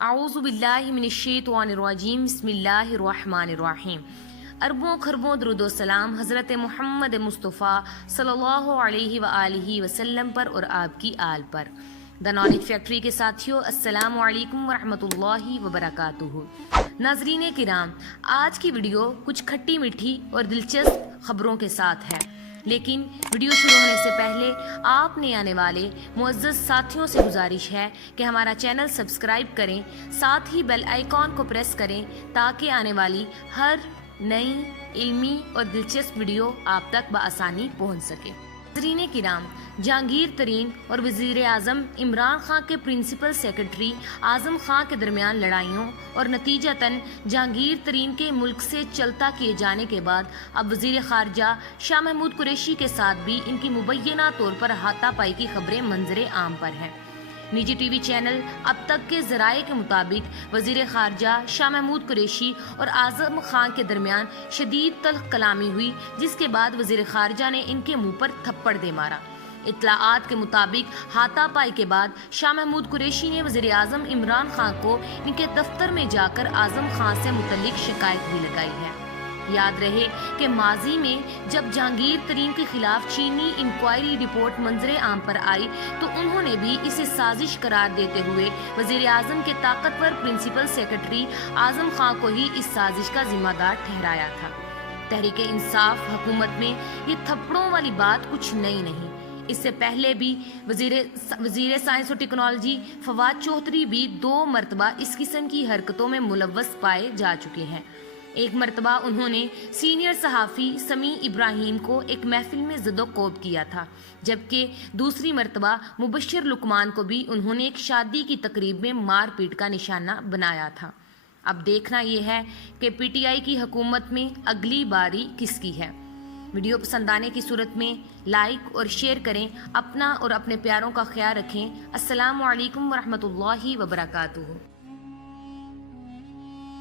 اعوذ باللہ من الشیطان الرجیم بسم اللہ الرحمن الرحیم۔ اربوں خربوں درود و سلام حضرت محمد مصطفیٰ صلی اللہ علیہ وآلہ وسلم پر اور آپ کی آل پر۔ دا نالج فیکٹری کے ساتھیوں، السلام علیکم ورحمۃ اللہ وبرکاتہ۔ ناظرین کرام، آج کی ویڈیو کچھ کھٹی میٹھی اور دلچسپ خبروں کے ساتھ ہے، لیکن ویڈیو شروع ہونے سے پہلے آپ نے آنے والے معزز ساتھیوں سے گزارش ہے کہ ہمارا چینل سبسکرائب کریں، ساتھ ہی بیل آئیکن کو پریس کریں تاکہ آنے والی ہر نئی علمی اور دلچسپ ویڈیو آپ تک بآسانی پہنچ سکے۔ ناظرین کرام، جہانگیر ترین اور وزیر اعظم عمران خان کے پرنسپل سیکرٹری اعظم خان کے درمیان لڑائیوں اور نتیجتاً جہانگیر ترین کے ملک سے چلتا کیے جانے کے بعد اب وزیر خارجہ شاہ محمود قریشی کے ساتھ بھی ان کی مبینہ طور پر ہاتھا پائی کی خبریں منظر عام پر ہیں۔ نجی ٹی وی چینل اب تک کے ذرائع کے مطابق وزیر خارجہ شاہ محمود قریشی اور اعظم خان کے درمیان شدید تلخ کلامی ہوئی، جس کے بعد وزیر خارجہ نے ان کے منہ پر تھپڑ دے مارا۔ اطلاعات کے مطابق ہاتھا پائی کے بعد شاہ محمود قریشی نے وزیر اعظم عمران خان کو ان کے دفتر میں جا کر اعظم خان سے متعلق شکایت بھی لگائی ہے۔ یاد رہے کہ ماضی میں جب جہانگیر ترین کے خلاف چینی انکوائری رپورٹ منظر عام پر آئی تو انہوں نے بھی اسے سازش قرار دیتے ہوئے وزیر اعظم کے طاقتور پرنسپل سیکرٹری اعظم خان کو ہی اس سازش کا ذمہ دار ٹھہرایا تھا۔ تحریک انصاف حکومت میں یہ تھپڑوں والی بات کچھ نئی نہیں۔ اس سے پہلے بھی وزیر سائنس اور ٹیکنالوجی فواد چودھری بھی 2 مرتبہ اس قسم کی حرکتوں میں ملوث پائے جا چکے ہیں۔ ایک مرتبہ انہوں نے سینئر صحافی سمیع ابراہیم کو ایک محفل میں زد و کوب کیا تھا، جبکہ دوسری مرتبہ مبشر لقمان کو بھی انہوں نے ایک شادی کی تقریب میں مار پیٹ کا نشانہ بنایا تھا۔ اب دیکھنا یہ ہے کہ پی ٹی آئی کی حکومت میں اگلی باری کس کی ہے۔ ویڈیو پسند آنے کی صورت میں لائک اور شیئر کریں، اپنا اور اپنے پیاروں کا خیال رکھیں۔ السلام علیکم ورحمۃ اللہ وبرکاتہ۔